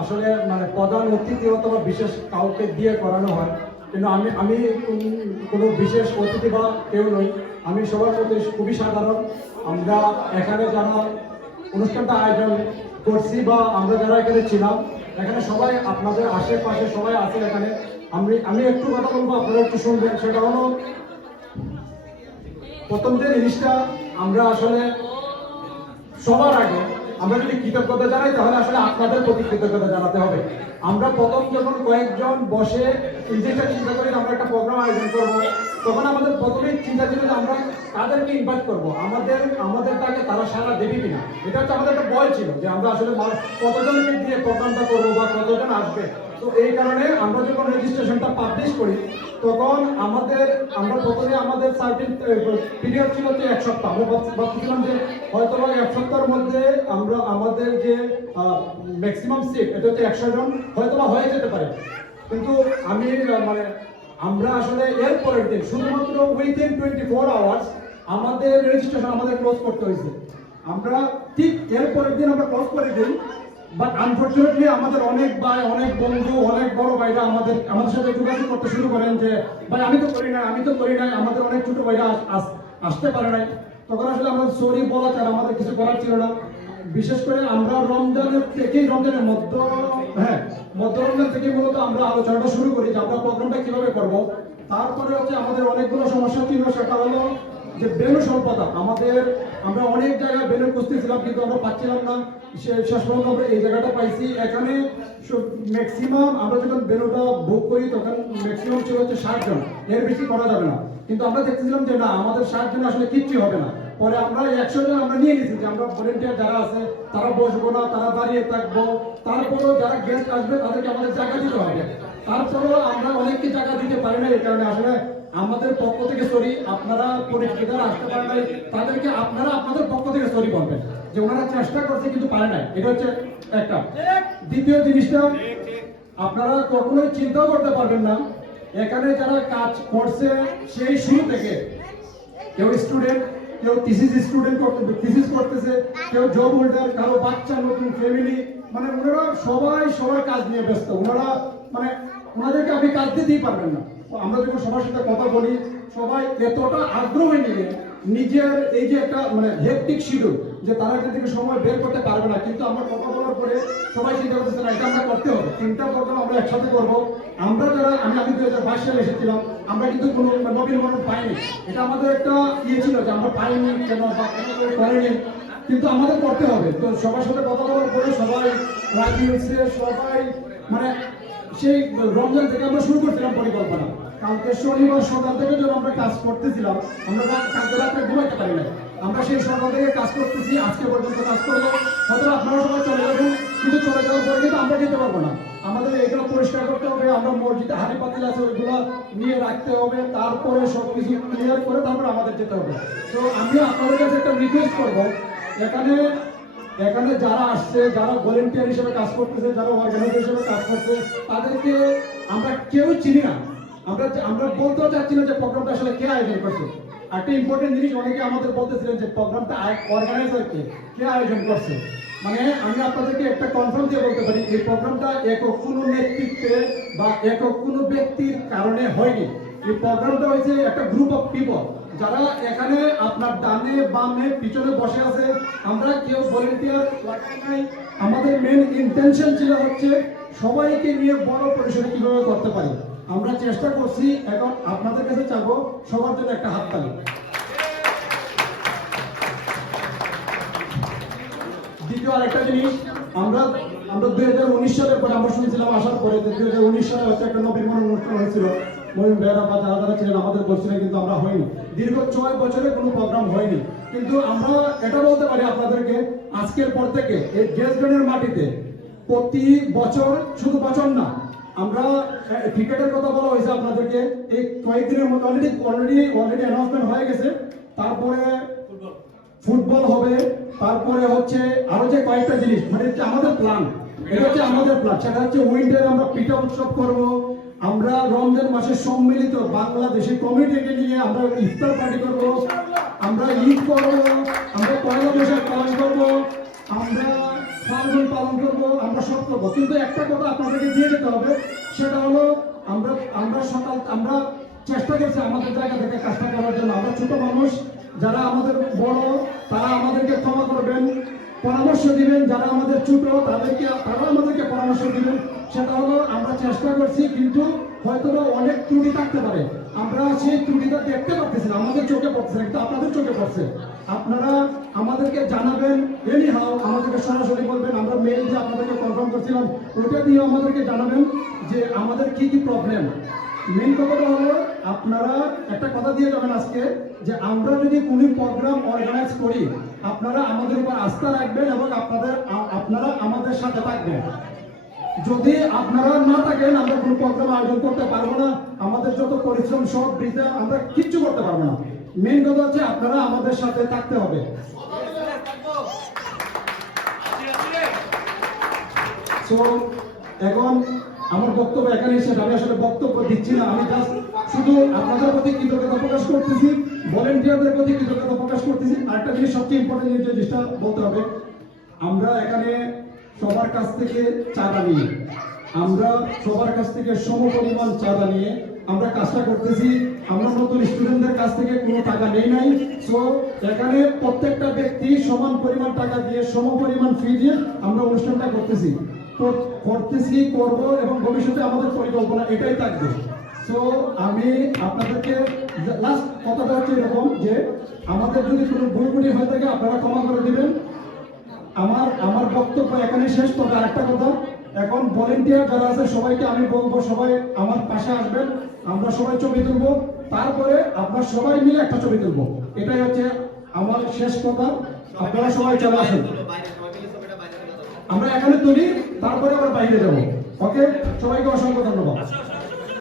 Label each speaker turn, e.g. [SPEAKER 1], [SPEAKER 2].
[SPEAKER 1] আসলে মানে প্রধান অতিথি অথবা বিশেষ কাউকে দিয়ে করানো হয়। কিন্তু আমি আমি কোনো বিশেষ অতিথি বা কেউ নই। আমি সবার মধ্যে খুবই সাধারণ। আমরা এখানে যারা অনুষ্ঠানটা আয়োজন করছি বা আমরা যারা এখানে ছিলাম, এখানে সবাই আপনাদের আশেপাশে সবাই আছে এখানে। আমি আমি একটু কথা বলব, আপনারা একটু শুনবেন। সেটা হলো, প্রথম যে জিনিসটা আমরা আসলে সবার আগে আমরা যদি কৃতজ্ঞতা জানাই, তাহলে আসলে আপনাদের প্রতি কৃতজ্ঞতা জানাতে হবে। আমরা প্রথম যখন কয়েকজন বসে জিনিসটা চিন্তা করি, আমরা একটা প্রোগ্রাম আয়োজন করব। তখন আমাদের প্রথমেই চিন্তা ছিল যে আমরা তাদেরকে ইনভাইট করব? আমাদের আমাদের তাকে, তারা সারা দেবে কিনা? এটা হচ্ছে আমাদের একটা ভয় ছিল যে আমরা আসলে কতজনকে দিয়ে প্রোগ্রামটা করব বা কতজন আসবে? তো এই কারণে আমরা যখন রেজিস্ট্রেশনটা পাবলিশ করি, তখন আমাদের, আমরা প্রথমে আমাদের সার্টিন পিরিয়ড ছিল হচ্ছে এক সপ্তাহ। আমরা ভাব- ভাবছিলাম যে হয়তো বা এক সপ্তাহের মধ্যে আমরা আমাদের যে ম্যাক্সিমাম সিট এটা হচ্ছে একশো জন হয়তো বা হয়ে যেতে পারে। কিন্তু আমি মানে আমরা আসলে এর পরের দিন, শুধুমাত্র উইথিন টোয়েন্টি ফোর আওয়ার্স আমাদের রেজিস্ট্রেশন আমাদের ক্লোজ করতে হয়েছে। আমরা ঠিক এর পরের দিন আমরা ক্লোজ করে দিই বাট আনফর্চুনেটলি আমাদের অনেক ভাই, অনেক বন্ধু, অনেক বড় ভাইরা আমাদের আমাদের সাথে যোগাযোগ করতে শুরু করেন যে, ভাই, আমি তো করি আমি তো করি আমাদের অনেক ছোট ভাইরা আস- আস- আসতে পারে নাই। তখন আসলে আমরা সরি বলা আমাদের কিছু করার ছিল না। বিশেষ করে আমরা রমজানের থেকেই, রমজানের মধ্য হ্যাঁ মধ্য রমজান থেকে মূলত আমরা আলোচনাটা শুরু করি যে আমরা প্রোগ্রামটা কীভাবে করব। তারপরে হচ্ছে আমাদের অনেকগুলো সমস্যা ছিল সেটা হলো যে বেনু স্বল্পতা আমাদের, আমরা অনেক জায়গায় বেনু খুঁজতেছিলাম, কিন্তু আমরা পাচ্ছিলাম না। শেষ পর্যন্ত আমরা এই জায়গাটা পাইছি। এখানে ম্যাক্সিমাম আমরা যখন বেনুটা বুক করি, তখন ম্যাক্সিমাম ছিল হচ্ছে ষাট জন। এর বেশি করা যাবে না। কিন্তু আমরা দেখতেছিলাম যে না, আমাদের ষাট জন আসলে কিচ্ছু হবে না। পরে আমরা একশো জন আমরা নিয়ে নিয়েছি যে আমরা ভলেন্টিয়ার যারা আছে, তারা বসবো না, তারা দাঁড়িয়ে থাকব। তারপরেও যারা গেস্ট আসবে, তাদেরকে আমাদের জায়গা দিতে হবে। তারপরেও আমরা অনেককে জায়গা দিতে পারি না এই কারণে আসলে আমাদের পক্ষ থেকে সরি আপনারা পরিচিত যারা আসতে পারেন নাই, তাদেরকে আপনারা আপনাদের পক্ষ থেকে সরি বলবেন যে ওনারা চেষ্টা করছে কিন্তু পারে নাই। এটা হচ্ছে একটা। দ্বিতীয় জিনিসটা, আপনারা কখনোই চিন্তাও করতে পারবেন না, এখানে যারা কাজ করছে সেই শুরু থেকে। কেউ স্টুডেন্ট কেউ থিসিস স্টুডেন্ট করতে থিসিস করতেছে, কেউ জব হোল্ডার কারও বাচ্চা, নতুন ফ্যামিলি মানে ওনারা সবাই সবার কাজ নিয়ে ব্যস্ত। ওনারা মানে ওনাদেরকে আপনি কাজ দিতেই পারবেন না। তো আমরা যখন সবার সাথে কথা বলি, সবাই এতটা আগ্রহী নিয়ে নিজের এই যে একটা মানে হেকটিক শিডিউল যে তারা এখান থেকে সময় বের করতে পারবে না। কিন্তু আমরা কথা বলার পরে সবাই চিন্তা করতেছে, না, এটা আমরা করতে হবে। তিনটা প্রোগ্রাম আমরা একসাথে করব। আমরা যারা, আমি আমি দুই হাজার বাইশ সালে এসেছিলাম, আমরা কিন্তু কোনো নবীন মরণ পাইনি। এটা আমাদের একটা ইয়ে ছিল যে আমরা পাইনি কেন বা করেনি। কিন্তু আমাদের করতে হবে। তো সবার সাথে কথা বলার পরে সবাই রাজি হয়েছে, সবাই মানে সেই রমজান থেকে আমরা শুরু করছিলাম পরিকল্পনা। কালকে শনিবার সকাল থেকে যখন আমরা কাজ করতেছিলাম, আমরা কালকে রাত্রে ঘুমাইতে পারি না আমরা সেই সকাল থেকে কাজ করতেছি, আজকে পর্যন্ত কাজ করব। হয়তো আপনারা সবাই চলে যাবেন, কিন্তু চলে যাওয়ার পরে কিন্তু আমরা যেতে পারব না। আমাদের এগুলো পরিষ্কার করতে হবে, আমরা মসজিদে হাড়ি পাতিল আছে, ওইগুলো নিয়ে রাখতে হবে, তারপরে সব কিছু ক্লিয়ার করে তারপরে আমাদের যেতে হবে। তো আমি আপনাদের কাছে একটা রিকোয়েস্ট করব, এখানে এখানে যারা আসছে, যারা ভলেন্টিয়ার হিসেবে কাজ করতেছে, যারা অর্গানাইজার হিসেবে কাজ করছে, তাদেরকে আমরা কেউ চিনি না। আমরা আমরা বলতেও যে প্রোগ্রামটা আসলে কে আয়োজন করছে। একটা ইম্পর্টেন্ট জিনিস অনেকে আমাদের বলতেছিলেন যে প্রোগ্রামটা অর্গানাইজার কে কে আয়োজন করছে। মানে আমি আপনাদেরকে একটা কনফার্ম দিয়ে বলতে পারি, এই প্রোগ্রামটা একক কোনো নেতৃত্বে বা একক কোনো ব্যক্তির কারণে হয়নি। এই প্রোগ্রামটা হয়েছে একটা গ্রুপ অফ পিপল যারা এখানে আপনার ডানে বামে পিছনে বসে আছে। আমরা কেউ ভলেন্টিয়ার লাগাই নাই। আমাদের মেন ইন্টেনশন ছিল হচ্ছে সবাইকে নিয়ে বড় পরিসরে কীভাবে করতে পারি। আমরা চেষ্টা করছি, এখন আপনাদের কাছে চাবো সবার জন্য একটা হাততালি। দ্বিতীয় আরেকটা জিনিস, আমরা আমরা দুই হাজার উনিশ সালের পরে আমরা শুনেছিলাম আসার পরে যে দুই হাজার উনিশ সালে হচ্ছে একটা নবীন অনুষ্ঠান হয়েছিল। মহিম বেহরা বা যারা যারা ছিলেন আমাদের বলছিলেন কিন্তু আমরা হয়নি দীর্ঘ ছয় বছরে কোনো প্রোগ্রাম হয়নি। কিন্তু আমরা এটা বলতে পারি আপনাদেরকে, আজকের পর থেকে এই ড্রেসডেনের মাটিতে প্রতি বছর শুধু বছর না আমরা ক্রিকেটের কথা বলা হয়েছে আপনাদেরকে। এই কয়েকদিনের মধ্যে অলরেডি অলরেডি অলরেডি অ্যানাউন্সমেন্ট হয়ে গেছে। তারপরে ফুটবল হবে, তারপরে হচ্ছে আরও যে কয়েকটা জিনিস মানে হচ্ছে আমাদের প্ল্যান এটা হচ্ছে আমাদের প্ল্যান সেটা হচ্ছে উইন্টার আমরা পিঠা উৎসব করব। আমরা রমজান মাসে সম্মিলিত বাংলাদেশি কমিটিকে নিয়ে আমরা ইফতার পার্টি করব। আমরা ঈদ করব, আমরা পয়লা বৈশাখ পালন করব। আমরা পালন করব, আমরা সব করব। কিন্তু একটা কথা আপনাদেরকে দিয়ে যেতে হবে, সেটা হলো আমরা আমরা সকাল, আমরা চেষ্টা করছি আমাদের জায়গা থেকে কাজটা করার জন্য। আমরা ছোট মানুষ, যারা আমাদের বড়, তারা আমাদেরকে ক্ষমা করবেন, পরামর্শ দিবেন। যারা আমাদের ছোট, তাদেরকে তারা আমাদেরকে পরামর্শ দিবেন। সেটা হলো আমরা চেষ্টা করছি, কিন্তু হয়তো অনেক ত্রুটি থাকতে পারে। আমরা সেই ত্রুটিটা দেখতে পারতেছি না আমাদের চোখে পড়ছে না, কিন্তু আপনাদের চোখে পড়ছে। আপনারা আমাদেরকে জানাবেন এনি হাও আমাদেরকে সরাসরি বলবেন আমরা মেইল যে আপনাদেরকে কনফার্ম করছিলাম ওটা দিয়ে আমাদেরকে জানাবেন যে আমাদের কি কি প্রবলেম মেন কথাটা হলো আপনারা একটা কথা দিয়ে যাবেন আজকে যে আমরা যদি কোনো প্রোগ্রাম অর্গানাইজ করি আপনারা আমাদের উপর আস্থা রাখবেন এবং আপনাদের আপনারা আমাদের সাথে থাকবেন। যদি আপনারা না থাকেন, আমরা কোনো প্রোগ্রাম আয়োজন করতে পারব না। আমাদের যত পরিশ্রম, সব বৃদ্ধা আমরা কিচ্ছু করতে পারব না। মেন কথা হচ্ছে আপনারা আমাদের সাথে থাকতে হবে। এখন আমার বক্তব্য এখানে এসে আমি আসলে বক্তব্য দিচ্ছি না। আমি জাস্ট শুধু আপনাদের প্রতি কৃতজ্ঞতা প্রকাশ করতেছি ভলেন্টিয়ারদের প্রতি কৃতজ্ঞতা প্রকাশ করতেছি। আরেকটা জিনিস সবচেয়ে ইম্পর্টেন্ট যে জিনিসটা বলতে হবে, আমরা এখানে সবার কাছ থেকে চাঁদা নিই আমরা সবার কাছ থেকে সম পরিমাণ চাঁদা নিয়ে আমরা কাজটা করতেছি। আমরা নতুন স্টুডেন্টদের কাছ থেকে কোনো টাকা নেই নাই। সো এখানে প্রত্যেকটা ব্যক্তি সমান পরিমাণ টাকা দিয়ে সম পরিমাণ ফি দিয়ে আমরা অনুষ্ঠানটা করতেছি। তো করতেছি, করব এবং ভবিষ্যতে আমাদের পরিকল্পনা এটাই থাকবে। সো আমি আপনাদেরকে লাস্ট কথাটা হচ্ছে এরকম যে, আমাদের যদি কোনো ভুল হয়ে থাকে আপনারা ক্ষমা করে দিবেন। আমার আমার বক্তব্য এখানে শেষ তবে আরেকটা কথা, এখন ভলেন্টিয়ার যারা আছে, সবাইকে আমি বলব, সবাই আমার পাশে আসবেন। আমরা সবাই ছবি তুলবো। তারপরে আপনারা সবাই মিলে একটা ছবি তুলবো। এটাই হচ্ছে আমার শেষ কথা। আপনারা সবাই চলে আসুন। আমরা এখানে তুলি, তারপরে আমরা বাইরে যাব। ওকে? সবাইকে অসংখ্য ধন্যবাদ।